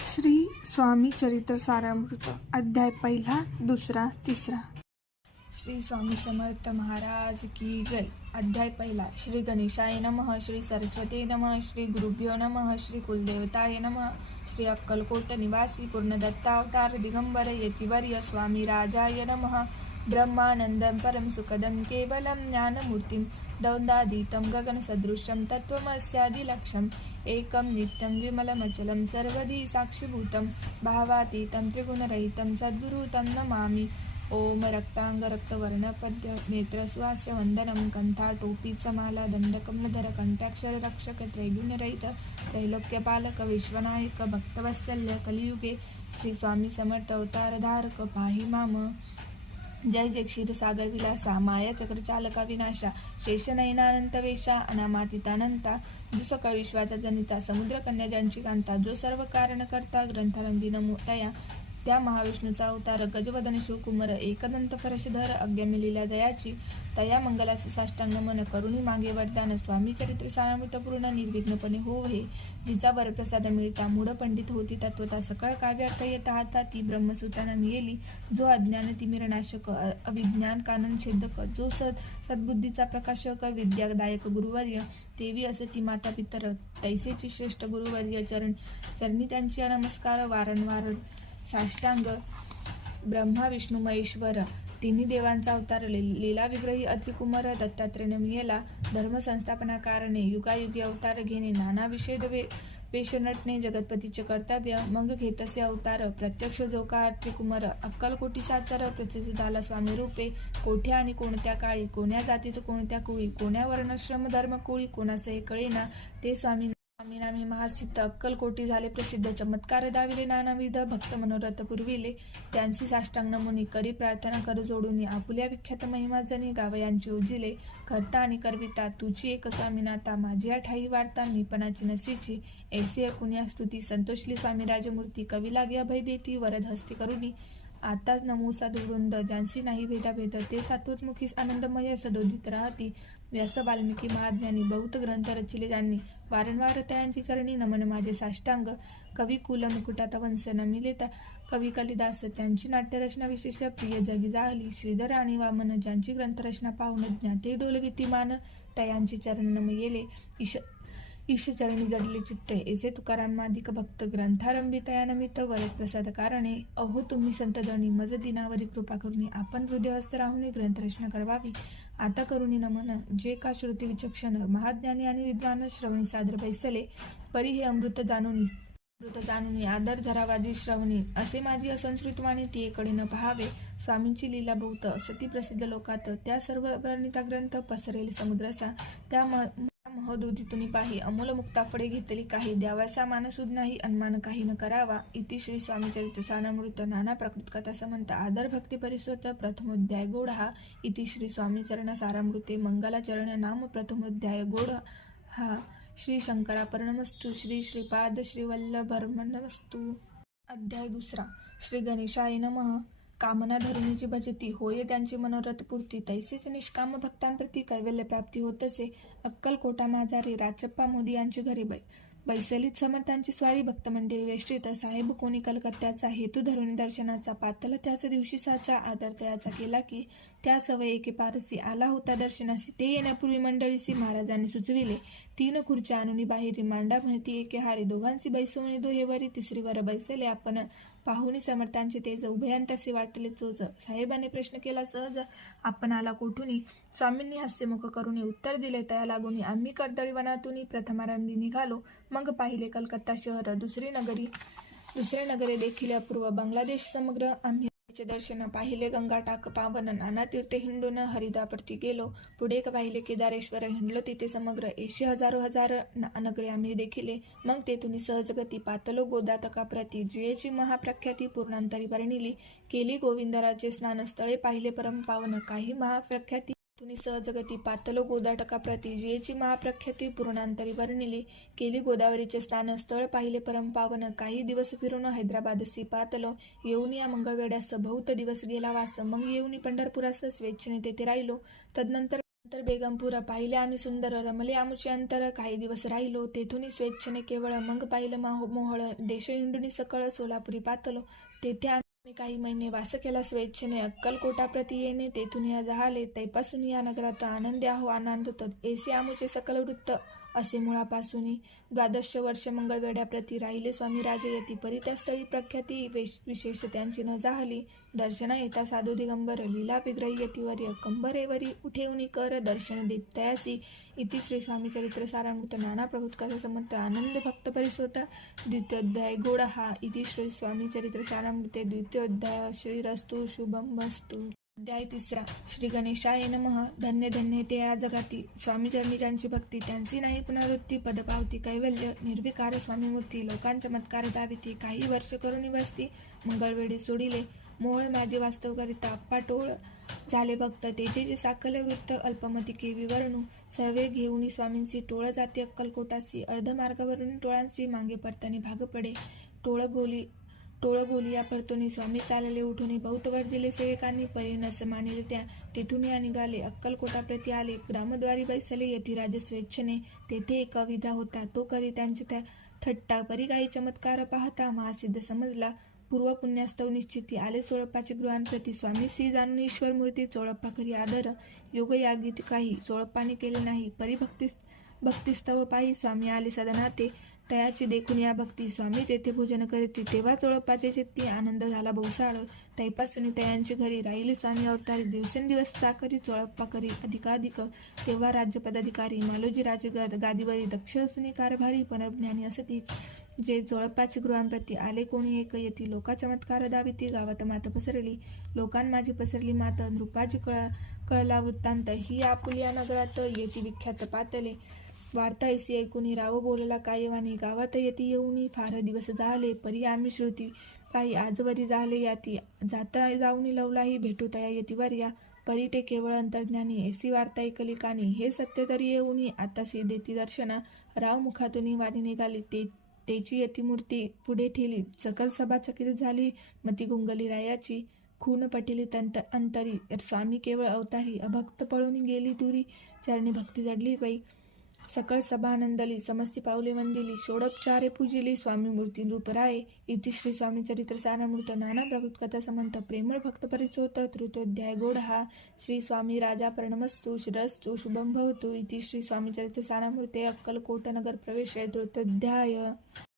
श्री स्वामी चरित्र सारामृत अध्याय पहिला, दुसरा, तिसरा. श्री स्वामी समर्थ महाराज की जय. अध्याय पहिला. श्री गणेशाय नमः. श्री सरस्वती नमः. श्री गुरुभ्यो नमः. श्री कुलदेवताय नमः. श्री अक्कलकोट निवासी पूर्णदत्तावतार दिगंबर यतिवर्य स्वामी राजाय नमः. ब्रह्मानंदं परम सुखदं केवलं ज्ञानमूर्तिं दौंदादीतं गगनसदृशं तत्त्वमस्यादिलक्ष्यम् एकं नित्यं विमलमचलं सर्वधी साक्षिभूतं भावातीतं त्रिगुणरहितं सद्गुरु तं नमामि. ओम रक्तांग रक्तवर्ण पद्य नेत्रस्वास्य वंदनम कंठा टोपी समाला दंडकमलधर कंठाक्षर रक्षक त्रैगुण्यरहित त्रैलोक्यपालक विश्वनायक भक्तवत्सल्य कलियुगे श्री स्वामी समर्थ अवतारधारक पाहि माम. जय जय क्षीरसागर विलासा माया चक्रचालका विनाशा शेषनयनानंत वेशा अनामातीतानंता दुसकळ विश्वाचा जनिता समुद्र कन्या ज्यांची कांता जो सर्व कारण करता ग्रंथारंभी नमो तया त्या महाविष्णूचा अवतार गजवदन शिवकुमार एकदंत फरशधर अज्ञामी लीला जयाची तया मंगलास साष्टांग मन करुणी मागे वरदान स्वामी चरित्र सारामृत पूर्ण निर्विघ्नपणे हो हे जिचा वरप्रसाद मिळता मूढ पंडित होती तत्वता सकळ काव्यार्थ येता हाता ती ब्रह्मसूत्रांना मिळेली जो अज्ञान तिमिरनाशक अविज्ञान कानन छेदक जो सद्बुद्धीचा प्रकाशक विद्यादायक गुरुवर्य देवी असे ती माता पितर तैसेची श्रेष्ठ गुरुवर्य चरणी त्यांची नमस्कार वारंवार साष्टांग. ब्रह्मा विष्णू महेश्वर तिन्ही देवांचा अवतार लीला विग्रही अतिकुमार दत्तात्रेय मिळेला धर्म संस्थापना कारणे युगायुगी अवतार घेणे नाना विषेद वेश नटणे जगतपतीचे कर्तव्य मग घेतसे अवतार प्रत्यक्ष जो का अतिकुमार अक्कलकोटीचा आचार प्रसिद्ध झाला स्वामी रूपे कोठ्या आणि कोणत्या काळी कोण्या जातीत कोणत्या कुळी कोण्या वर्णश्रम धर्म कुळी कोणाचे हे कळेना ते स्वामी नामे महासिद्ध अक्कलकोटी झाले प्रसिद्ध चमत्कार दाविले नानाविध भक्त मनोरथ पुरविले त्यांची साष्टांग नमुनी करी प्रार्थना कर जोडून आपुल्या विख्यात महिमा जनी गावयांची उजिले करता आणि करविता तुझी एक स्वामीनाथा माझी ठाई वार्ता मीपणाची नसीची ऐसे कुण्या स्तुती संतोषली स्वामी राजमूर्ती कवी लागे अभय देती वरद हस्ती करुणी आताच नमो साधुवृंद ज्यांची नाही भेदाभेद ते सात्वतमुखी आनंदमय सदोदित राहती व्यास वाल्मिकी महाज्ञानी बहुत ग्रंथ रचिले ज्यांनी वारंवार त्यांची चरणी नमन माझे साष्टांग. कवी कुल मुकुटात वंश नमिले कवी कालिदास त्यांची नाट्यरचना विशेष प्रिय जगी जाहली श्रीधर आणि वामन ज्यांची ग्रंथरचना पाहून ज्ञाते डोलविती मान तयांची चरण नमयेले ईश चरणी जडले चित्ते ऐसे तुकाराम मादिक भक्त ग्रंथारंभी तयानमित वरद प्रसाद कारणे अहो तुम्ही संतजनी मज दिनावरी कृपा करुणी आपण हृदयस्थ राहून ग्रंथरचना करवावी आता करुणी नमन जे का श्रुती विचक्षण महाज्ञानी आणि विद्वान श्रवणी सादर बैसले परी हे अमृत जाणून आदर धरावाजी श्रवणी असे माझी असंस्कृत वाणी ती एकडे न पहावे स्वामींची लीला बहुत सती प्रसिद्ध लोकात त्या सर्व वर्णिता ग्रंथ पसरेल समुद्रसा त्या महोदोदितुनी पाही अमूल मुक्ता फळे घेतली काही द्यावासा मानसुद नाही अन्मान काही न करावा. इति श्री स्वामी चरित्र सारामृत नाना प्रकृत कथा समंत आदर भक्ती परिस्वत प्रथमोध्याय गोड हा. इति श्री स्वामी चरण सारामृते मंगलाचरण नाम प्रथमोध्याय गोड हा. श्री शंकरापरणमस्तु. श्री श्रीपाद श्रीवल्लभर्मणमस्तु. अध्याय दुसरा. श्री गणेशाय नमः. कामना धरणीची भजती होय त्यांची मनोरथ पूर्ती तैसेच निष्काम भक्तांप्रती कैवल्य प्राप्ती होत असे. अक्कलकोटा माझारी राजप्पा मोदी यांची घरी बैसलीत समर्थांची स्वारी भक्तमंडळी वेष्टीत साहेब कोणी कलकत्त्याचा हेतू धरून दर्शनाचा पातल त्याच दिवशीसाचा आदर त्याचा केला की त्या सवय एके पारसी आला होता दर्शनासी ते येण्यापूर्वी मंडळीसी महाराजांनी सुचविले 3 खुर्च्या आणून बाहेरी मांडा म्हणती एके हारी दोघांची बैसवणी दोहेवरी तिसरीवर बैसले आपण पाहुणी समर्थांचे तेज उभयांतसे वाटले चोज साहेबांनी प्रश्न केला सहज आपण आला कोठून स्वामींनी हास्यमुख करून उत्तर दिले तया लागून आम्ही कर्दळी वनातून प्रथमारंभी निघालो मग पाहिले कलकत्ता शहर दुसरे नगरे देखील अपूर्व बांगलादेश समग्र आम्ही दर्शन पाहिले गंगा टाक पावन नाना तीर्थे हिंडून हरिदाप्रती गेलो पुढे पाहिले केदारेश्वर हिंडलो तिथे समग्र 80 हजारो हजार नगरे आम्ही देखिले मग तेथून सहजगती पातलो गोदातका प्रती जियेची महाप्रख्याती पूर्णांतरी वर्णिली केली गोविंदराचे स्नानस्थळे पाहिले परम पावन काही महाप्रख्याती तुम्ही सहजगती पातलो गोदाटका प्रती जियेची महाप्रख्याती पूर्णांतरी वर्णिली केली गोदावरीचे स्थानस्थळ पाहिले परम पावन काही दिवस फिरून हैदराबादसी पातलो येऊन या मंगळवेड्यास बहुत दिवस गेला वास मग येऊन पंढरपुरास स्वेच्छेने तेथे राहिलो तदनंतर तर बेगमपूर पाहिले आम्ही सुंदर रमले आमुचे अंतर काही दिवस राहिलो तेथून स्वेच्छेने केवळ मग पाहिलं मोहळ देश इंडुनी सकळ सोलापुरी पातलो तेथे आम्ही काही महिने वास केला स्वेच्छेने अक्कलकोटाप्रती येणे तेथून या जहाले तैपासून या नगरात आनंदी आहो आनंद एसे आमुचे सकल वृत्त असे मुळापासून 12 वर्ष मंगळवेढ्याप्रती राहिले स्वामी राजे यती परी त्या स्थळी प्रख्याती विशेष त्यांची न जाहली दर्शना येता साधू दिगंबर लीला विग्रही यतीवर्य कंबरेवरी उठेऊनी कर दर्शन देत तयासी इति श्री स्वामी चरित्र सारामृत नाना प्रभूत कथा समर्थ आनंद भक्त परिसोत द्वितीयोध्याय गोड हा इति श्री स्वामी चरित्र सारामृते द्वितीयोध्याय श्रीरस्तु शुभमस्तु अध्याय 3 श्री गणेशाय नमः धन्य धन्य ते या जगाती स्वामीचरणी ज्यांची भक्ती त्यांची नाही पुनरुत्ती पदपावती कैवल्य निर्विकार स्वामीमूर्ती लोकांचमत्कार दाविती काही वर्ष करून वस्ती मंगळवेढे सोडिले मोहळ माझे वास्तव करिता अप्पाटोळ झाले भक्त तेजे साकल वृत्त अल्पमती के विवरणू सर्वे घेऊन स्वामींची टोळ जाती अक्कलकोटासी अर्धमार्गावरून टोळांची मागे परतणे भाग पडे टोळ गोलिया परतोनी स्वामी चालले उठून बहुत वर दिले सेवकांनी परिणस मानिले त्या तेथून या निघाले अक्कलकोटाप्रती आले ग्रामद्वारी बैसले यतिराज स्वेच्छेने तेथे एक विधा होता तो करी त्यांची त्या थट्टा परी काही चमत्कार पाहता महासिद्ध समजला पूर्व पुण्यास्तव निश्चिती आले चोळप्पाचे गृहांप्रती स्वामी सी जाणून ईश्वर मूर्ती चोळप्पा करी आदर योगयागीत काही चोळप्पाने केले नाही परी भक्तिस्तव पायी स्वामी आले सदनाते तयाची देखून या भक्ती स्वामी तेथे भोजन करीती तेव्हा चोळप्पाचे चित्ती आनंद झाला बहुसाळ तैपासून तयांची घरी राहिले स्वामी अवतारी दिवसेंदिवस चाकरी चोळप्पा करी अधिकाधिक तेव्हा राज्यपदाधिकारी मालोजी राजे गादीवरी दक्ष असून कारभारी परमज्ञानी असतीच जे चोळप्पाचे गृहांप्रती आले कोणी एक येती लोका चमत्कार दाविती गावात मात पसरली लोकांमाजी पसरली मात नृपाजी कळला वृत्तांत ही आपुलिया नगरात येती विख्यात पातले वार्ता ऐसी ऐकून राव बोलला कायवानी गावात येती येऊनी फार दिवस झाले परी आम्ही श्रुती पायी आजवरी झाले याती जाता जाऊनी लवलाही भेटू तया येतीवर या परी ते केवळ अंतर्ज्ञानी ऐसी वार्ता ऐकली कानी हे सत्य तरी येऊनी आताशी देती दर्शना राव मुखातून वाणी निघाली तेची यतिमूर्ती पुढे ठेली सकल सभा चकित झाली मती गुंगली रायाची खून पटिली अंतरी स्वामी केवळ अवतारी अभक्त पळून गेली दुरी चरणी भक्ती जडली बाई सकळ सभा आनंदली समस्ती पावले वंदिली षोडोपचारे पूजिली स्वामी मूर्ती नृपराये इति श्री स्वामी चरित्र सारामृत नाना प्रभूत कथा समंत प्रेमळ भक्त परिसोत तृतीयोध्याय गोड हा श्री स्वामी राजा प्रणमस्तु श्रीरस्तु शुभम भवतु इति श्री स्वामी चरित्र सारामृते अक्कलकोट नगर प्रवेश तृतीयोध्याय।